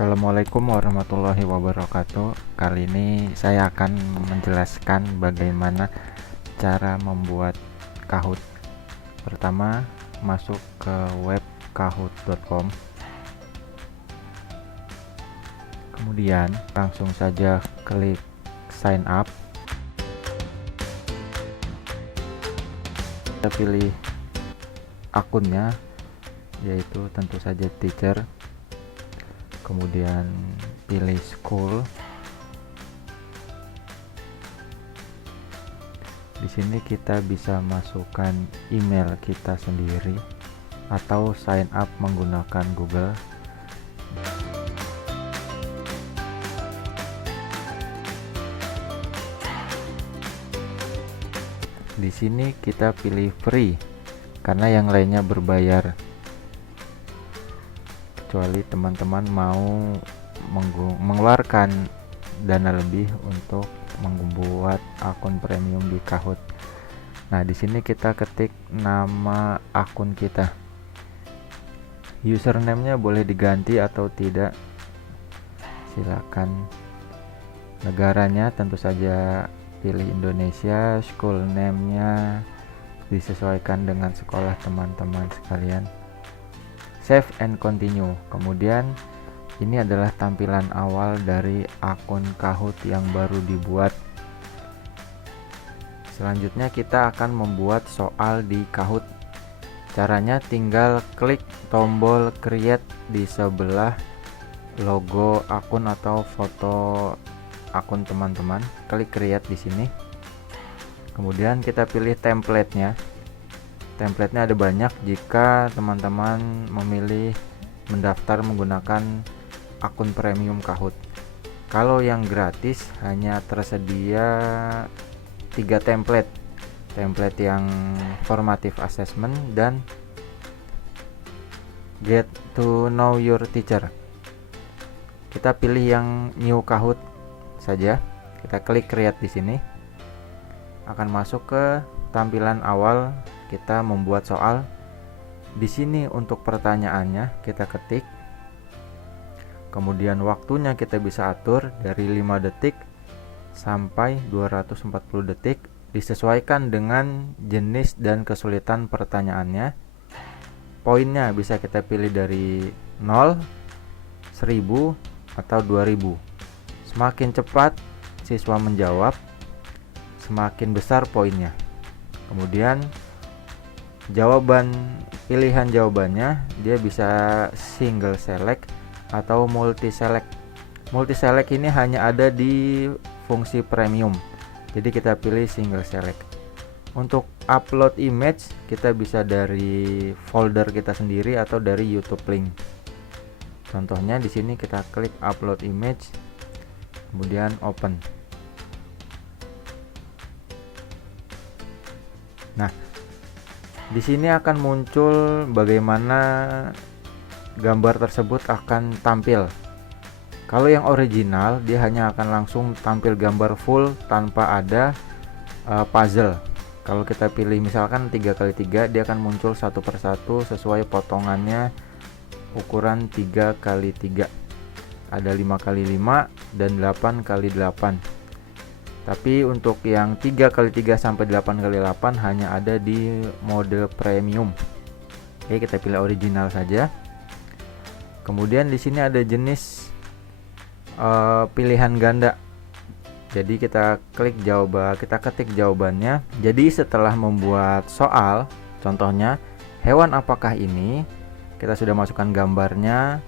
Assalamualaikum warahmatullahi wabarakatuh. Kali ini saya akan menjelaskan bagaimana cara membuat Kahoot. Pertama, masuk ke web kahoot.com. Kemudian langsung saja klik sign up. Kita pilih akunnya, yaitu tentu saja teacher. Kemudian pilih school. Di sini kita bisa masukkan email kita sendiri atau sign up menggunakan Google. Di sini kita pilih free karena yang lainnya berbayar. Kecuali teman-teman mau mengeluarkan dana lebih untuk membuat akun premium di Kahoot. Nah, di sini kita ketik nama akun kita. Username-nya boleh diganti atau tidak. Silakan. Negaranya tentu saja pilih Indonesia. School name-nya disesuaikan dengan sekolah teman-teman sekalian. Save and continue. Kemudian ini adalah tampilan awal dari akun Kahoot yang baru dibuat. Selanjutnya kita akan membuat soal di Kahoot. Caranya tinggal klik tombol create di sebelah logo akun atau foto akun teman-teman. Klik create di sini. Kemudian kita pilih template-nya. Template-nya ada banyak jika teman-teman memilih mendaftar menggunakan akun premium Kahoot. Kalau yang gratis hanya tersedia 3 template. Template yang formative assessment dan get to know your teacher. Kita pilih yang new Kahoot saja. Kita klik create di sini. Akan masuk ke tampilan awal. Kita membuat soal. Di sini untuk pertanyaannya kita ketik. Kemudian waktunya kita bisa atur dari 5 detik sampai 240 detik, disesuaikan dengan jenis dan kesulitan pertanyaannya. Poinnya bisa kita pilih dari 0, 1000 atau 2000. Semakin cepat siswa menjawab, semakin besar poinnya. Kemudian pilihan jawabannya dia bisa single select atau multi select. Multi select ini hanya ada di fungsi premium. Jadi kita pilih single select. Untuk upload image kita bisa dari folder kita sendiri atau dari YouTube link. Contohnya di sini kita klik upload image, kemudian open. Nah, di sini akan muncul bagaimana gambar tersebut akan tampil. Kalau yang original dia hanya akan langsung tampil gambar full tanpa ada puzzle. Kalau kita pilih misalkan 3x3, dia akan muncul satu persatu sesuai potongannya ukuran 3x3. Ada 5x5 dan 8x8. Tapi untuk yang 3x3 sampai 8x8 hanya ada di mode premium. Oke, kita pilih original saja. Kemudian di sini ada jenis pilihan ganda. Jadi kita ketik jawabannya. Jadi setelah membuat soal, contohnya hewan apakah ini? Kita sudah masukkan gambarnya,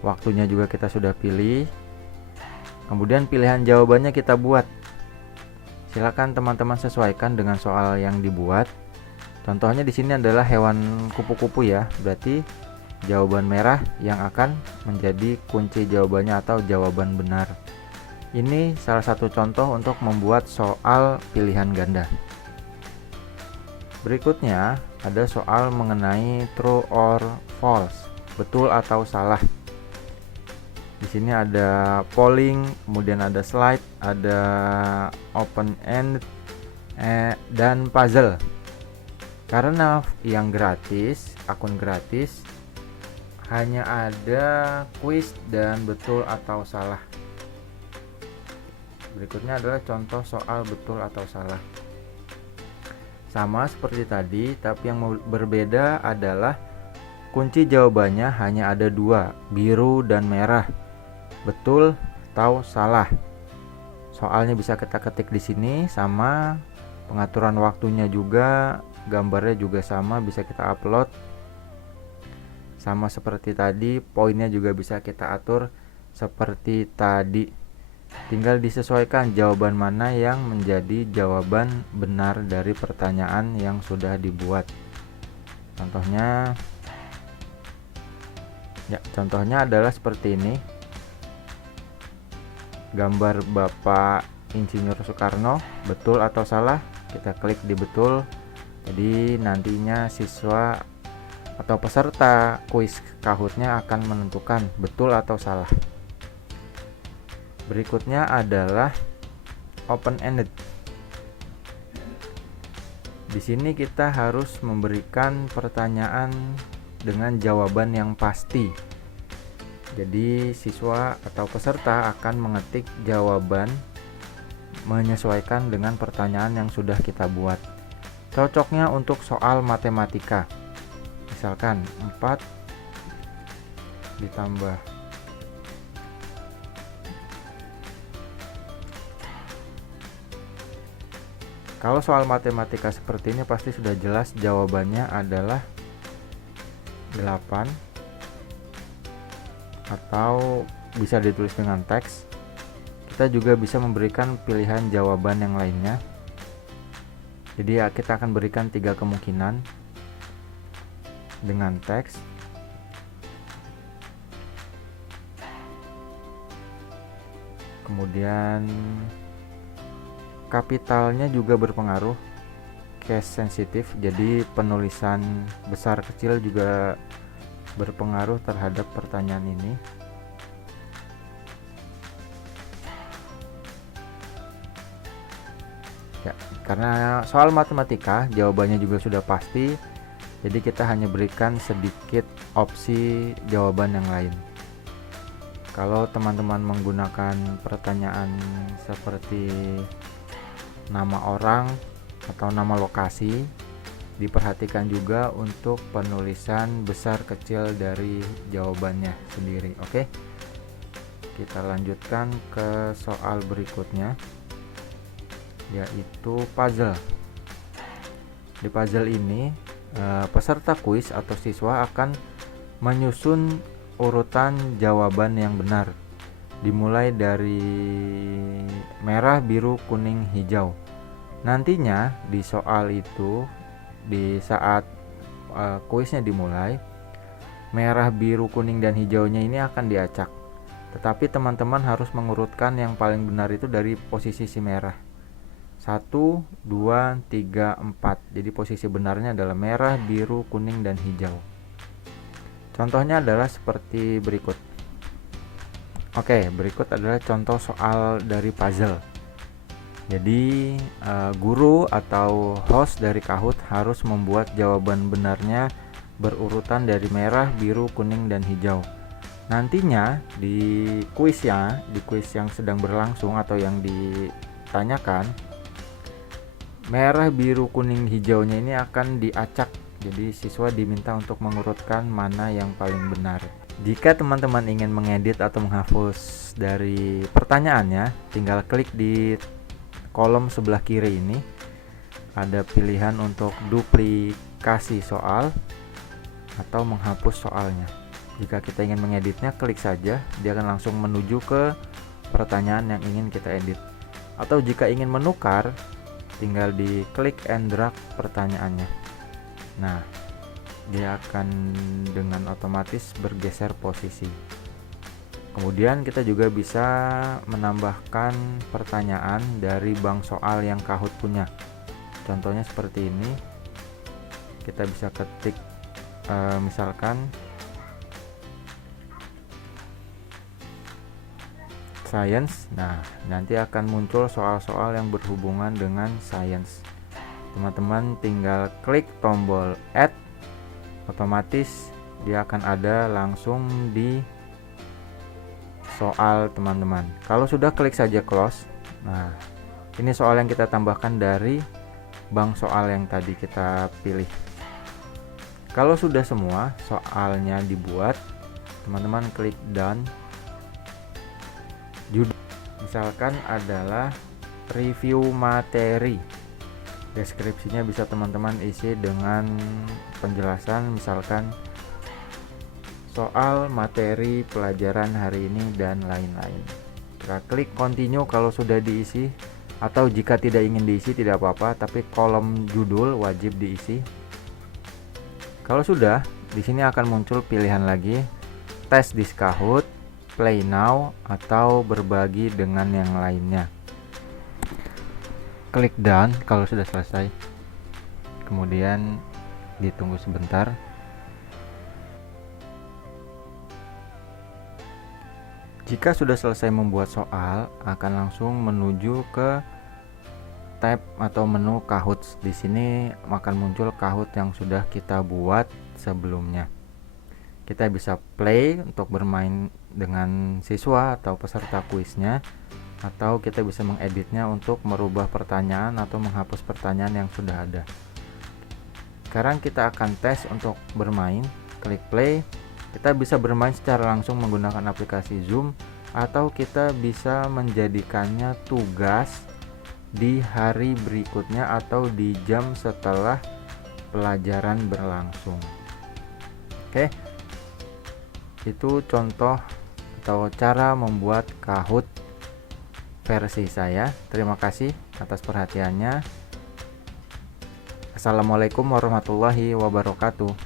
waktunya juga kita sudah pilih. Kemudian pilihan jawabannya kita buat. Silakan teman-teman sesuaikan dengan soal yang dibuat. Contohnya di sini adalah hewan kupu-kupu ya. Berarti jawaban merah yang akan menjadi kunci jawabannya atau jawaban benar. Ini salah satu contoh untuk membuat soal pilihan ganda. Berikutnya ada soal mengenai true or false, betul atau salah. Di sini ada polling, kemudian ada slide, ada open end, dan puzzle. Karena yang gratis, akun gratis, hanya ada kuis dan betul atau salah. Berikutnya adalah contoh soal betul atau salah. Sama seperti tadi, tapi yang berbeda adalah kunci jawabannya hanya ada dua, biru dan merah. Betul atau salah. Soalnya bisa kita ketik di sini, sama pengaturan waktunya juga, gambarnya juga sama, bisa kita upload. Sama seperti tadi, poinnya juga bisa kita atur seperti tadi. Tinggal disesuaikan jawaban mana yang menjadi jawaban benar dari pertanyaan yang sudah dibuat. Contohnya adalah seperti ini. Gambar Bapak Insinyur Soekarno, betul atau salah? Kita klik di betul. Jadi nantinya siswa atau peserta kuis Kahoot-nya akan menentukan betul atau salah. Berikutnya adalah open ended. Di sini kita harus memberikan pertanyaan dengan jawaban yang pasti. Jadi siswa atau peserta akan mengetik jawaban menyesuaikan dengan pertanyaan yang sudah kita buat. Cocoknya untuk soal matematika. Misalkan 4 ditambah Kalau soal matematika seperti ini pasti sudah jelas jawabannya adalah 8, atau bisa ditulis dengan teks. Kita juga bisa memberikan pilihan jawaban yang lainnya. Jadi kita akan berikan 3 kemungkinan dengan teks. Kemudian kapitalnya juga berpengaruh, case sensitif, jadi penulisan besar kecil juga berpengaruh terhadap pertanyaan ini. Karena soal matematika jawabannya juga sudah pasti, jadi kita hanya berikan sedikit opsi jawaban yang lain. Kalau teman-teman menggunakan pertanyaan seperti nama orang atau nama lokasi, diperhatikan juga untuk penulisan besar kecil dari jawabannya sendiri. Oke, kita lanjutkan ke soal berikutnya, yaitu puzzle. Di puzzle ini peserta kuis atau siswa akan menyusun urutan jawaban yang benar, dimulai dari merah, biru, kuning, hijau. Nantinya di soal itu, di saat kuisnya dimulai, merah, biru, kuning, dan hijaunya ini akan diacak. Tetapi teman-teman harus mengurutkan yang paling benar itu dari posisi si merah. 1, 2, 3, 4. Jadi posisi benarnya adalah merah, biru, kuning, dan hijau. Contohnya adalah seperti berikut. Oke, berikut adalah contoh soal dari puzzle. Jadi guru atau host dari Kahoot harus membuat jawaban benarnya berurutan dari merah, biru, kuning, dan hijau. Nantinya di kuis yang sedang berlangsung atau yang ditanyakan, merah, biru, kuning, hijaunya ini akan diacak. Jadi siswa diminta untuk mengurutkan mana yang paling benar. Jika teman-teman ingin mengedit atau menghapus dari pertanyaannya, tinggal klik di kolom sebelah kiri ini. Ada pilihan untuk duplikasi soal atau menghapus soalnya. Jika kita ingin mengeditnya, klik saja, dia akan langsung menuju ke pertanyaan yang ingin kita edit. Atau jika ingin menukar, tinggal di klik and drag pertanyaannya. Nah, dia akan dengan otomatis bergeser posisi. Kemudian kita juga bisa menambahkan pertanyaan dari bank soal yang Kahoot punya. Contohnya seperti ini. Kita bisa ketik misalkan science. Nah, nanti akan muncul soal-soal yang berhubungan dengan science. Teman-teman tinggal klik tombol add, otomatis dia akan ada langsung di soal teman-teman. Kalau sudah, klik saja close. Nah, ini soal yang kita tambahkan dari bank soal yang tadi kita pilih. Kalau sudah semua soalnya dibuat, teman-teman klik done. Judul misalkan adalah review materi. Deskripsinya bisa teman-teman isi dengan penjelasan, misalkan soal materi pelajaran hari ini dan lain-lain. Kita klik continue kalau sudah diisi, atau jika tidak ingin diisi tidak apa-apa, tapi kolom judul wajib diisi. Kalau sudah, di sini akan muncul pilihan lagi, tes di Kahoot, play now, atau berbagi dengan yang lainnya. Klik done kalau sudah selesai, kemudian ditunggu sebentar. Jika sudah selesai membuat soal, akan langsung menuju ke tab atau menu Kahoot. Di sini akan muncul Kahoot yang sudah kita buat sebelumnya. Kita bisa play untuk bermain dengan siswa atau peserta kuisnya, atau kita bisa mengeditnya untuk merubah pertanyaan atau menghapus pertanyaan yang sudah ada. Sekarang kita akan tes untuk bermain. Klik play. Kita bisa bermain secara langsung menggunakan aplikasi Zoom, atau kita bisa menjadikannya tugas di hari berikutnya atau di jam setelah pelajaran berlangsung. Oke, itu contoh atau cara membuat Kahoot versi saya. Terima kasih atas perhatiannya. Assalamualaikum warahmatullahi wabarakatuh.